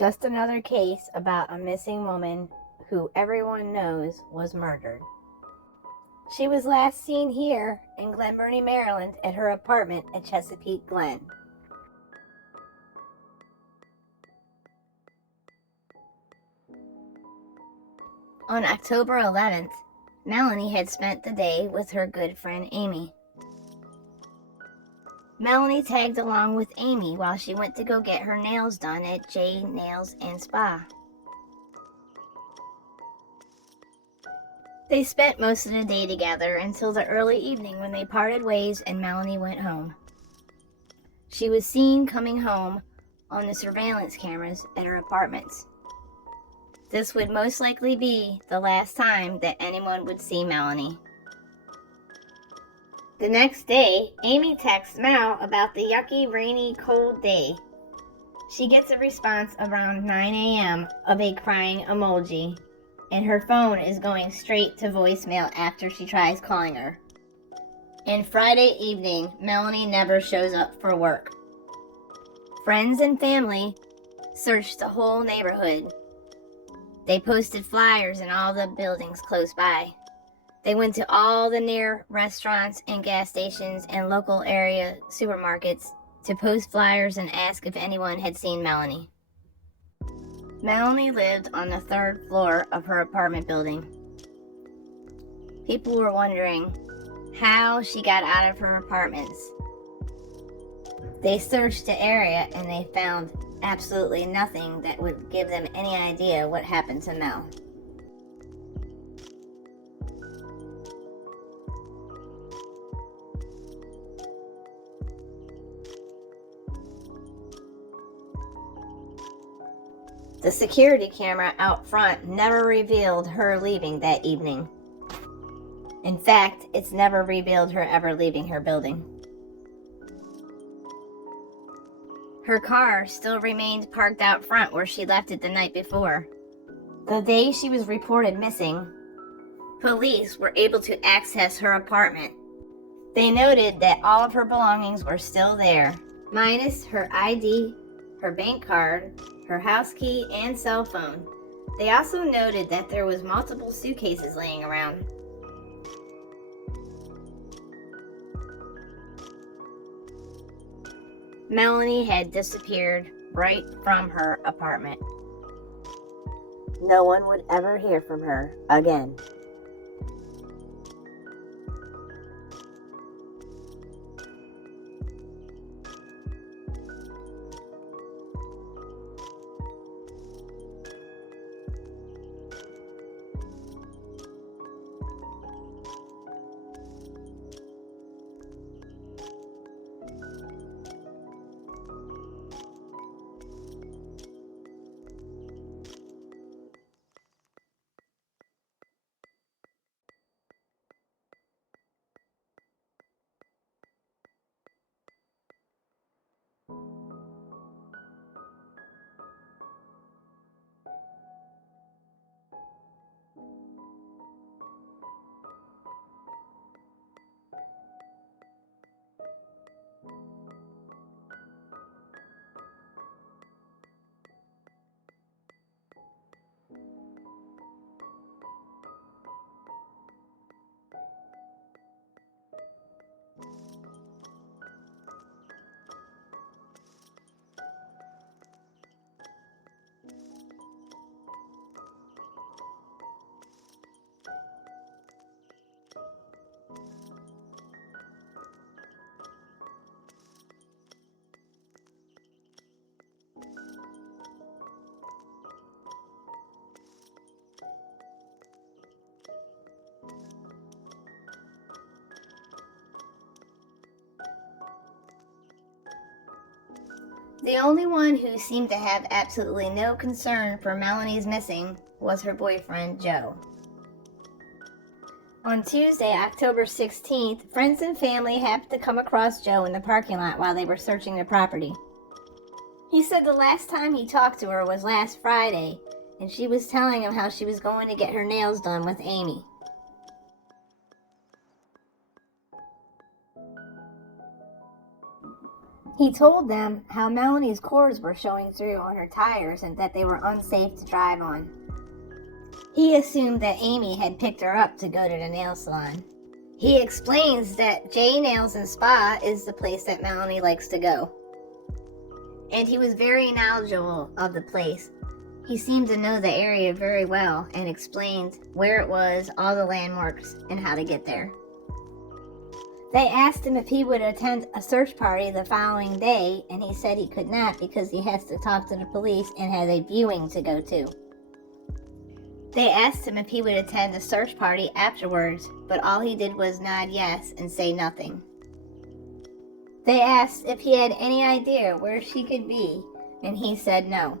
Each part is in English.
Just another case about a missing woman who everyone knows was murdered. She was last seen here in Glen Burnie, Maryland at her apartment at Chesapeake Glen. On October 11th, Melanie had spent the day with her good friend Amy. Melanie tagged along with Amy while she went to go get her nails done at J Nails and Spa. They spent most of the day together until the early evening when they parted ways and Melanie went home. She was seen coming home on the surveillance cameras at her apartments. This would most likely be the last time that anyone would see Melanie. The next day, Amy texts Mel about the yucky, rainy, cold day. She gets a response around 9 a.m. of a crying emoji, and her phone is going straight to voicemail after she tries calling her. And Friday evening, Melanie never shows up for work. Friends and family searched the whole neighborhood. They posted flyers in all the buildings close by. They went to all the near restaurants and gas stations and local area supermarkets to post flyers and ask if anyone had seen Melanie. Melanie lived on the third floor of her apartment building. People were wondering how she got out of her apartments. They searched the area and they found absolutely nothing that would give them any idea what happened to Mel. The security camera out front never revealed her leaving that evening. In fact, it's never revealed her ever leaving her building. Her car still remained parked out front where she left it the night before. The day she was reported missing, police were able to access her apartment. They noted that all of her belongings were still there, minus her ID, her bank card, her house key, and cell phone. They also noted that there was multiple suitcases laying around. Melanie had disappeared right from her apartment. No one would ever hear from her again. The only one who seemed to have absolutely no concern for Melanie's missing was her boyfriend, Joe. On Tuesday, October 16th, friends and family happened to come across Joe in the parking lot while they were searching the property. He said the last time he talked to her was last Friday, and she was telling him how she was going to get her nails done with Amy. He told them how Melanie's cords were showing through on her tires and that they were unsafe to drive on. He assumed that Amy had picked her up to go to the nail salon. He explains that J Nails and Spa is the place that Melanie likes to go. And he was very knowledgeable of the place. He seemed to know the area very well and explained where it was, all the landmarks, and how to get there. They asked him if he would attend a search party the following day, and he said he could not because he has to talk to the police and has a viewing to go to. They asked him if he would attend the search party afterwards, but all he did was nod yes and say nothing. They asked if he had any idea where she could be, and he said no.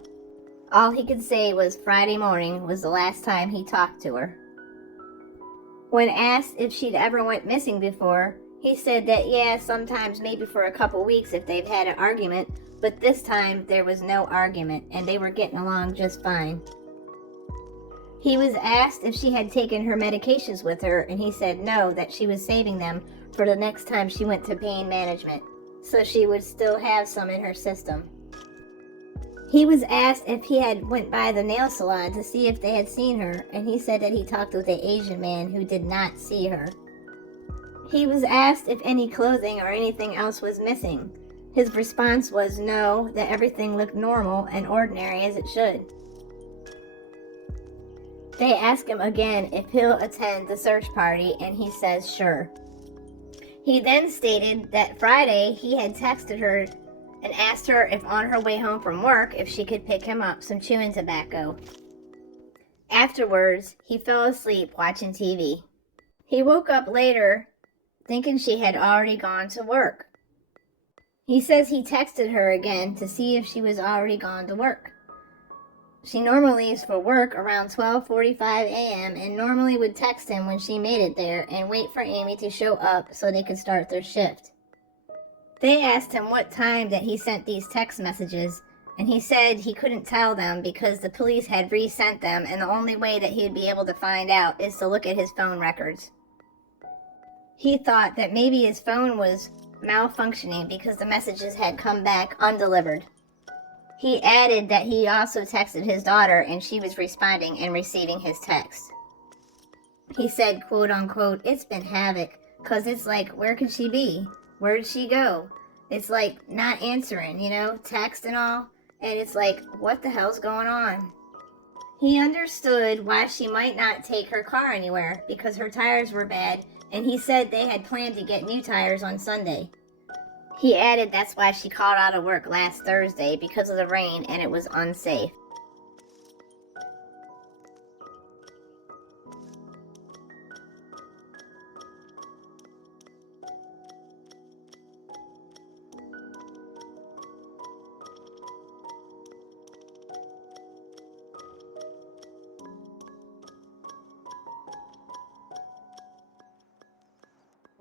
All he could say was Friday morning was the last time he talked to her. When asked if she'd ever went missing before, he said that yeah, sometimes maybe for a couple weeks if they've had an argument, but this time there was no argument and they were getting along just fine. He was asked if she had taken her medications with her, and he said no, that she was saving them for the next time she went to pain management, so she would still have some in her system. He was asked if he had went by the nail salon to see if they had seen her, and he said that he talked with an Asian man who did not see her. He was asked if any clothing or anything else was missing. His response was no, that everything looked normal and ordinary as it should. They ask him again if he'll attend the search party, and he says sure. He then stated that Friday he had texted her and asked her if on her way home from work if she could pick him up some chewing tobacco. Afterwards, he fell asleep watching TV. He woke up later thinking she had already gone to work. He says he texted her again to see if she was already gone to work. She normally leaves for work around 12:45 a.m. and normally would text him when she made it there and wait for Amy to show up so they could start their shift. They asked him what time that he sent these text messages, and he said he couldn't tell them because the police had resent them, and the only way that he'd be able to find out is to look at his phone records. He thought that maybe his phone was malfunctioning because the messages had come back undelivered. He added that he also texted his daughter and she was responding and receiving his text. He said, quote unquote, it's been havoc, cause it's like, where could she be? Where did she go? It's like not answering, text and all. And it's like, what the hell's going on? He understood why she might not take her car anywhere because her tires were bad, and he said they had planned to get new tires on Sunday. He added that's why she called out of work last Thursday because of the rain and it was unsafe.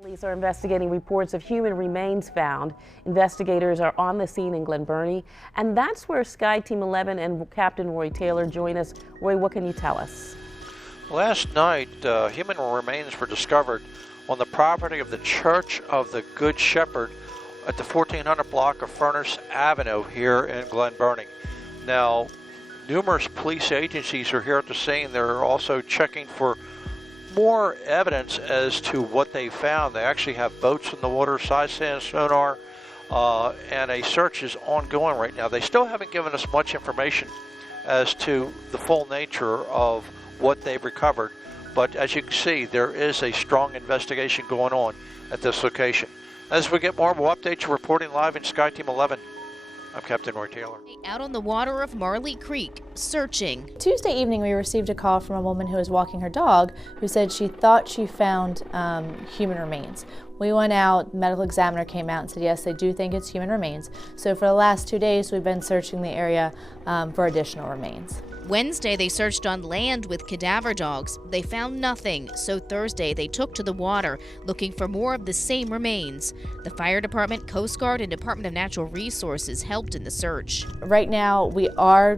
Police are investigating reports of human remains found. Investigators are on the scene in Glen Burnie, and that's where Sky Team 11 and Captain Roy Taylor join us. Roy, what can you tell us? Last night, human remains were discovered on the property of the Church of the Good Shepherd at the 1400 block of Furnace Avenue here in Glen Burnie. Now, numerous police agencies are here at the scene. They're also checking for more evidence as to what they found. They actually have boats in the water, side scan sonar, and a search is ongoing right now. They still haven't given us much information as to the full nature of what they've recovered, but as you can see, there is a strong investigation going on at this location. As we get more, we'll update you. Reporting live in Sky Team 11. I'm Captain Roy Taylor. Out on the water of Marley Creek, searching. Tuesday evening, we received a call from a woman who was walking her dog who said she thought she found human remains. We went out, the medical examiner came out and said, yes, they do think it's human remains. So for the last 2 days, we've been searching the area for additional remains. Wednesday, they searched on land with cadaver dogs. They found nothing, so Thursday they took to the water looking for more of the same remains. The fire department, Coast Guard, and Department of Natural Resources helped in the search. Right now, we are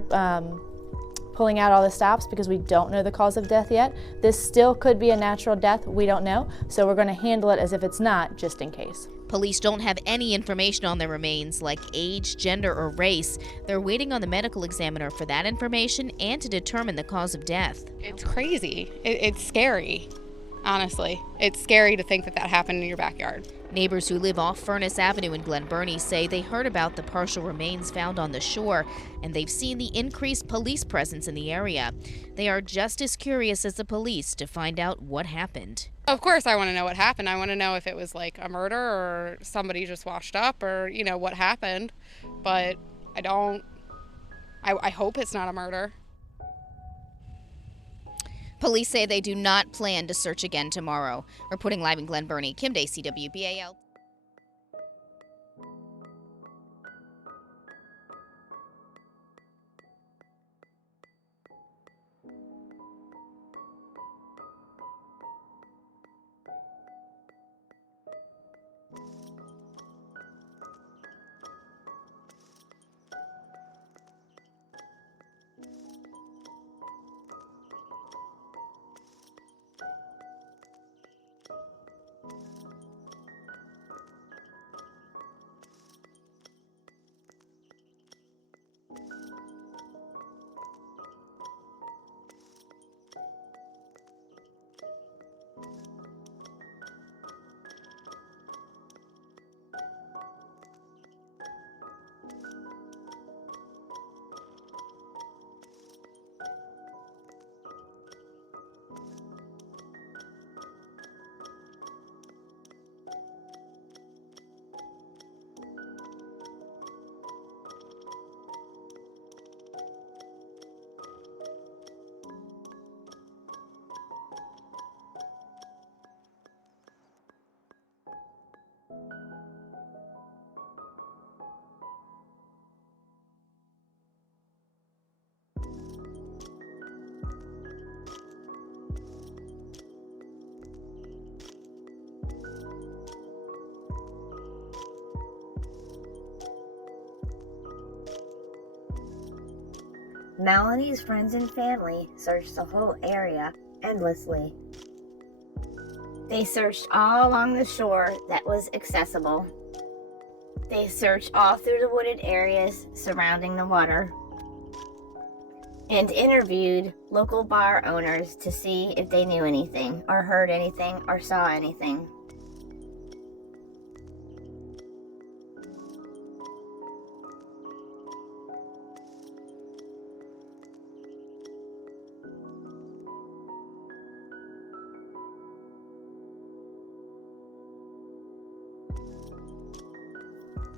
pulling out all the stops because we don't know the cause of death yet. This still could be a natural death, we don't know, so we're going to handle it as if it's not, just in case. Police don't have any information on the remains, like age, gender, or race. They're waiting on the medical examiner for that information and to determine the cause of death. It's crazy. It's scary, honestly. It's scary to think that that happened in your backyard. Neighbors who live off Furnace Avenue in Glen Burnie say they heard about the partial remains found on the shore, and they've seen the increased police presence in the area. They are just as curious as the police to find out what happened. Of course I want to know what happened. I want to know if it was like a murder or somebody just washed up or, what happened. But I hope it's not a murder. Police say they do not plan to search again tomorrow. Reporting live in Glen Burnie, Kim Day, CWBAL. Melanie's friends and family searched the whole area endlessly. They searched all along the shore that was accessible. They searched all through the wooded areas surrounding the water and interviewed local bar owners to see if they knew anything or heard anything or saw anything.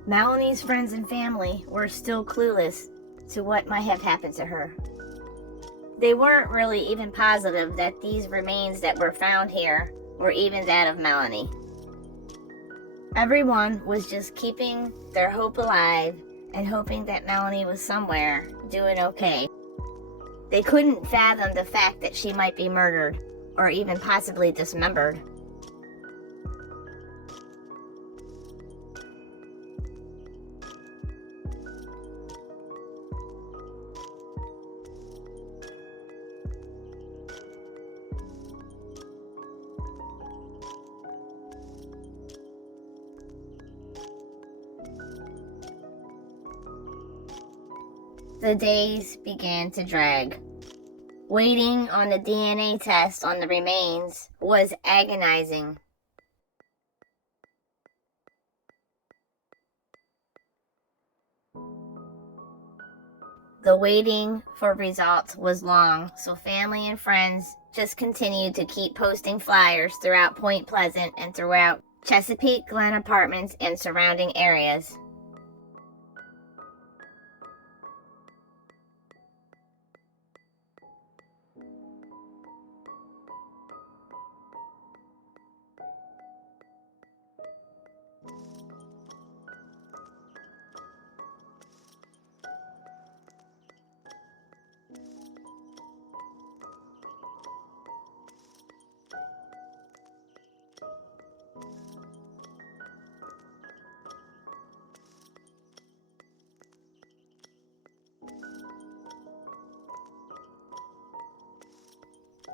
Melanie's friends and family were still clueless to what might have happened to her. They weren't really even positive that these remains that were found here were even that of Melanie. Everyone was just keeping their hope alive and hoping that Melanie was somewhere doing okay. They couldn't fathom the fact that she might be murdered or even possibly dismembered. The days began to drag. Waiting on the DNA test on the remains was agonizing. The waiting for results was long, so family and friends just continued to keep posting flyers throughout Point Pleasant and throughout Chesapeake Glen apartments and surrounding areas.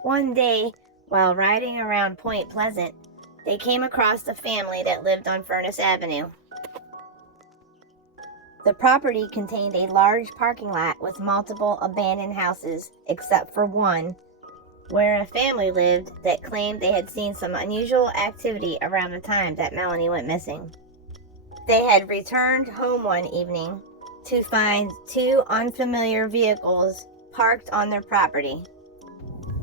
One day, while riding around Point Pleasant, they came across the family that lived on Furnace Avenue. The property contained a large parking lot with multiple abandoned houses, except for one, where a family lived that claimed they had seen some unusual activity around the time that Melanie went missing. They had returned home one evening to find two unfamiliar vehicles parked on their property.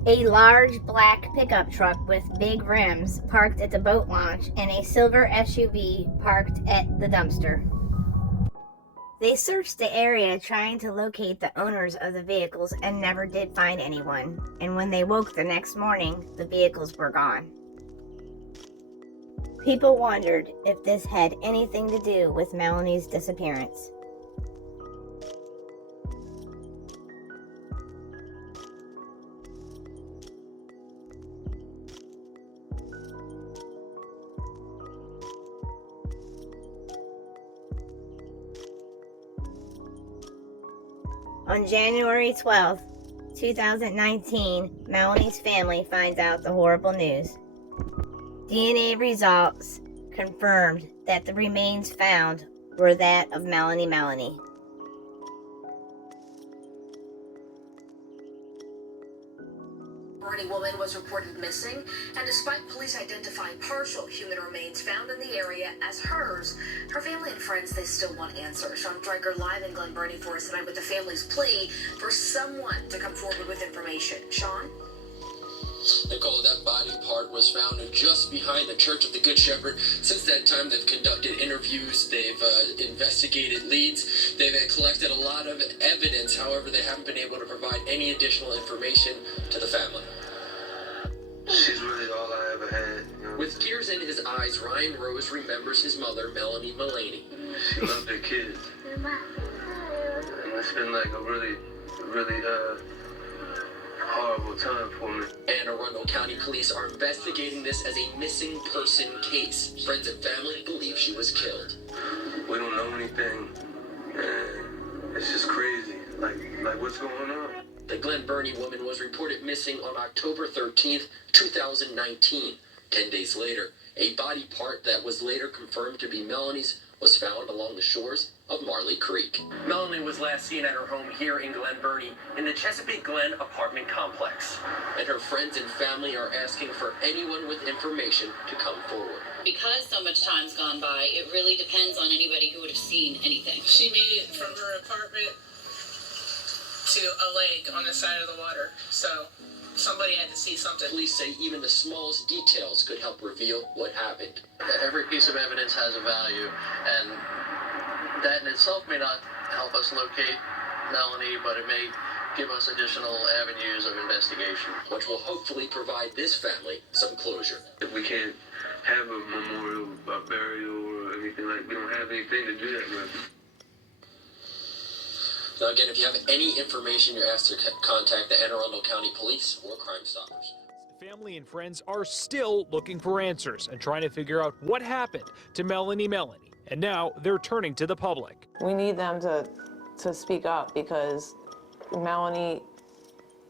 A large black pickup truck with big rims parked at the boat launch and a silver SUV parked at the dumpster. They searched the area trying to locate the owners of the vehicles and never did find anyone, and when they woke the next morning, the vehicles were gone. People wondered if this had anything to do with Melanie's disappearance. On January 12, 2019, Melanie's family finds out the horrible news. DNA results confirmed that the remains found were that of Meleney. Burnie woman was reported missing, and despite police identifying partial human remains found in the area as hers, her family and friends, they still want answers. Sean Stryker live in Glen Burnie for us tonight with the family's plea for someone to come forward with information. Sean? Nicole, that body part was found just behind the Church of the Good Shepherd. Since that time, they've conducted interviews, they've investigated leads, they've collected a lot of evidence. However, they haven't been able to provide any additional information to the family. She's really all I ever had. You know? With tears in his eyes, Ryan Rose remembers his mother, Meleney. She loved her kids. And it's been like a really horrible time for me. Anne Arundel County Police are investigating this as a missing person case. Friends and family believe she was killed. We don't know anything, and it's just crazy. Like what's going on? The Glen Burnie woman was reported missing on October 13th, 2019. 10 days later, a body part that was later confirmed to be Melanie's was found along the shores of Marley Creek. Melanie was last seen at her home here in Glen Burnie in the Chesapeake Glen apartment complex. And her friends and family are asking for anyone with information to come forward. Because so much time's gone by, it really depends on anybody who would have seen anything. She made it from her apartment to a lake on the side of the water, so somebody had to see something. Police say even the smallest details could help reveal what happened. Every piece of evidence has a value, and that in itself may not help us locate Melanie, but it may give us additional avenues of investigation, which will hopefully provide this family some closure. If we can't have a memorial, a burial, or anything we don't have anything to do that with. Now again, if you have any information, you're asked to contact the Anne Arundel County Police or Crime Stoppers. Family and friends are still looking for answers and trying to figure out what happened to Melanie. And now they're turning to the public. We need them to speak up because Melanie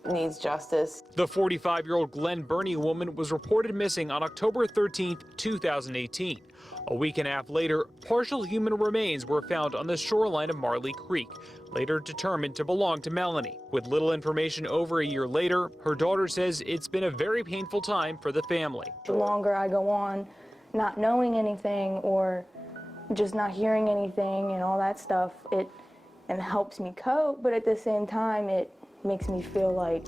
needs justice. The 45-year-old Glen Burnie woman was reported missing on October 13th, 2018. A week and a half later, partial human remains were found on the shoreline of Marley Creek, later determined to belong to Melanie. With little information over a year later, her daughter says it's been a very painful time for the family. The longer I go on not knowing anything or just not hearing anything and all that stuff, it helps me cope, but at the same time, it makes me feel like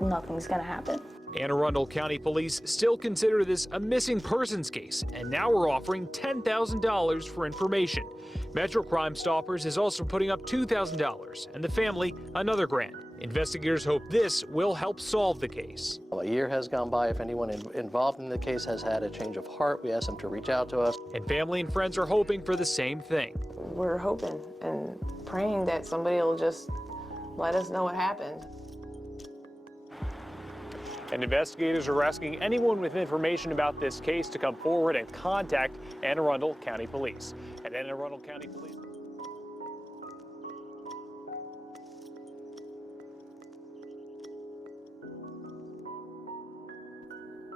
nothing's gonna happen. Anne Arundel County Police still consider this a missing persons case, and now we're offering $10,000 for information. Metro Crime Stoppers is also putting up $2,000, and the family another grand. Investigators hope this will help solve the case. A year has gone by. If anyone involved in the case has had a change of heart, we ask them to reach out to us. And family and friends are hoping for the same thing. We're hoping and praying that somebody will just let us know what happened. And investigators are asking anyone with information about this case to come forward and contact Anne Arundel County Police. At Anne Arundel County Police.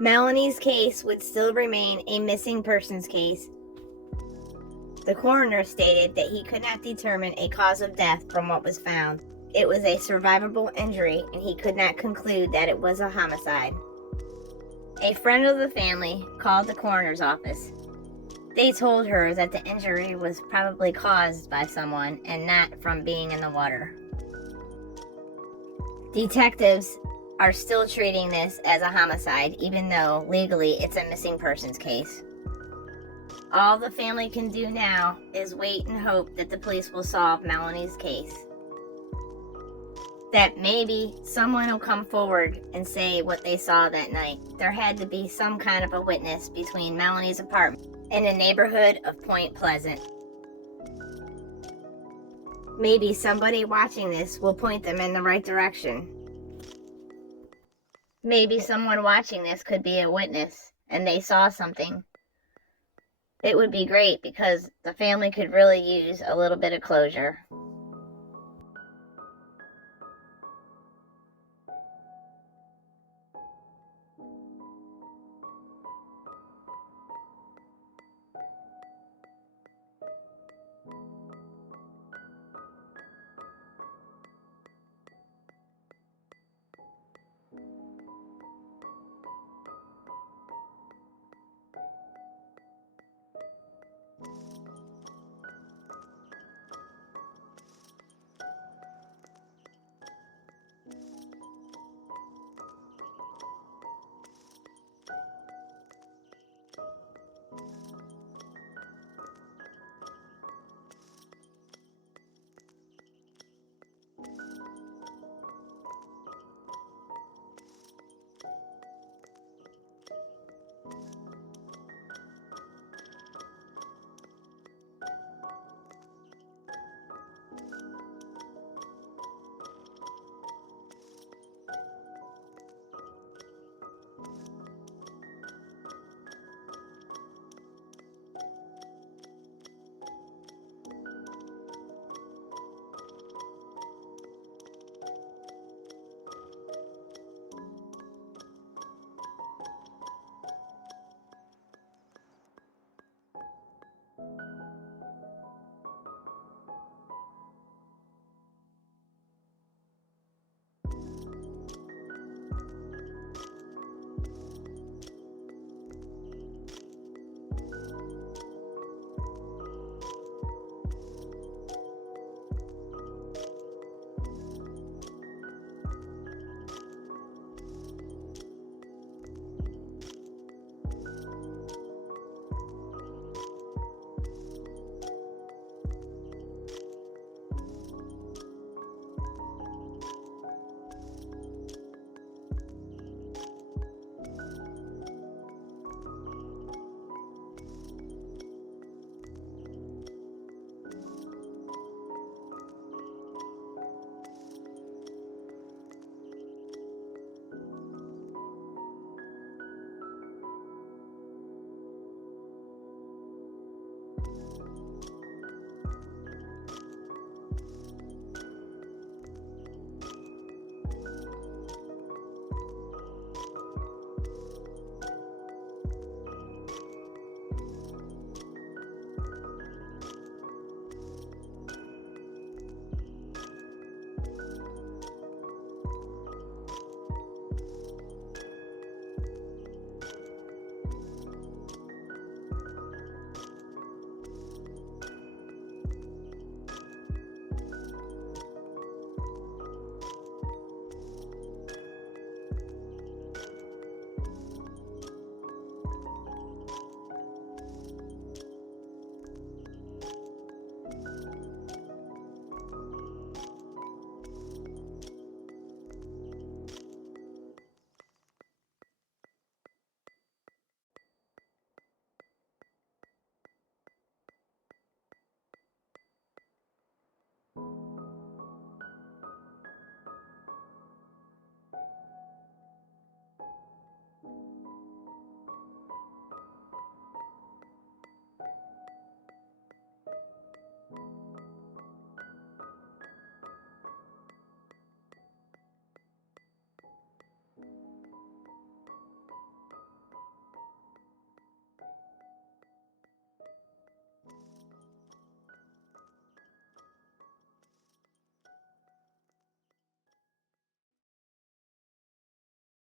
Melanie's case would still remain a missing persons case. The coroner stated that he could not determine a cause of death from what was found. It was a survivable injury, and he could not conclude that it was a homicide. A friend of the family called the coroner's office. They told her that the injury was probably caused by someone and not from being in the water. Detectives are still treating this as a homicide, even though legally it's a missing persons case. All the family can do now is wait and hope that the police will solve Melanie's case. That maybe someone will come forward and say what they saw that night. There had to be some kind of a witness between Melanie's apartment and the neighborhood of Point Pleasant. Maybe somebody watching this will point them in the right direction. Maybe someone watching this could be a witness and they saw something. It would be great because the family could really use a little bit of closure.